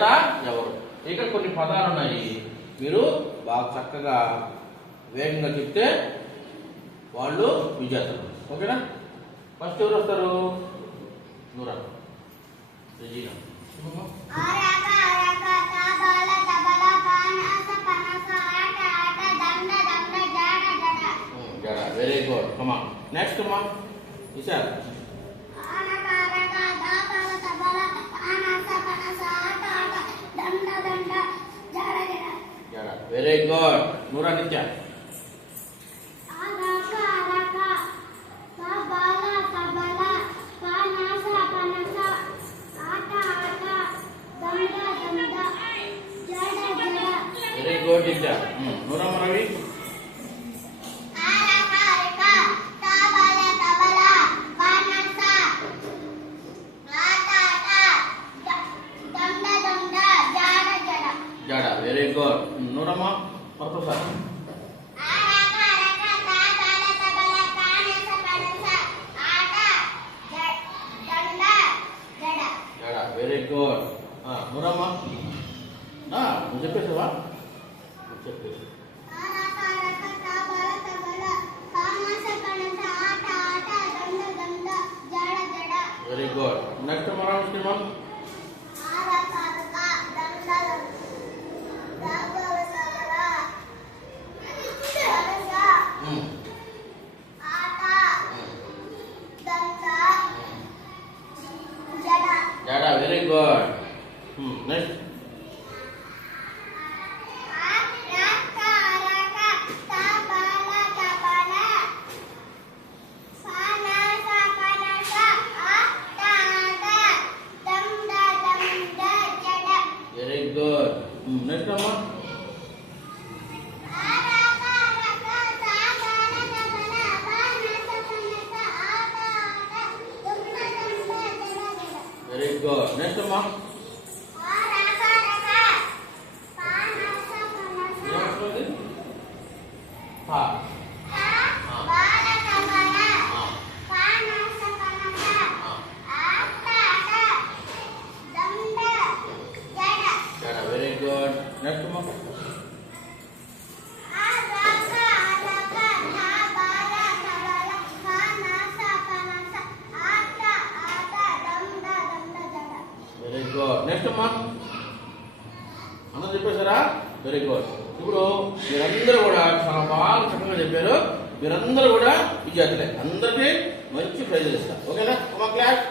విజేత ఎవరు? ఇక్కడ కొన్ని పదాలు ఉన్నాయి. మీరు బాగా చక్కగా వేగంగా చెప్తే వాళ్ళు విజేతలు. ఓకేనా? ఫస్ట్ ఎవరు వస్తారు? నూరా. రెజీనా. చెప్పమ్మా. ఆరక ఆరక తబల తబల పనస జడ వెరీ గుడ్ జడ వెరీ గుడ్ నూరమ్మా మరొకసారి ఆరక వెరీ గుడ్ నూరమ్మా నువ్వు చెప్పేసావా నువ్వు చెప్పేసి ఆరక ఆరక తబల తబల జడ వెరీ గుడ్ జడ వెరీ గుడ్ నెక్స్ట్ అమ్మా నెక్స్ట్ మా అందరూ చెప్పేశారా? వెరీ గుడ్ ఇప్పుడు మీరందరూ కూడా చాలా బాగా చక్కగా చెప్పారు. మీరందరూ కూడా విద్యార్థులే. అందరికీ మంచి ప్రైజ్ ఇస్తారు. ఓకేనా? క్లాస్.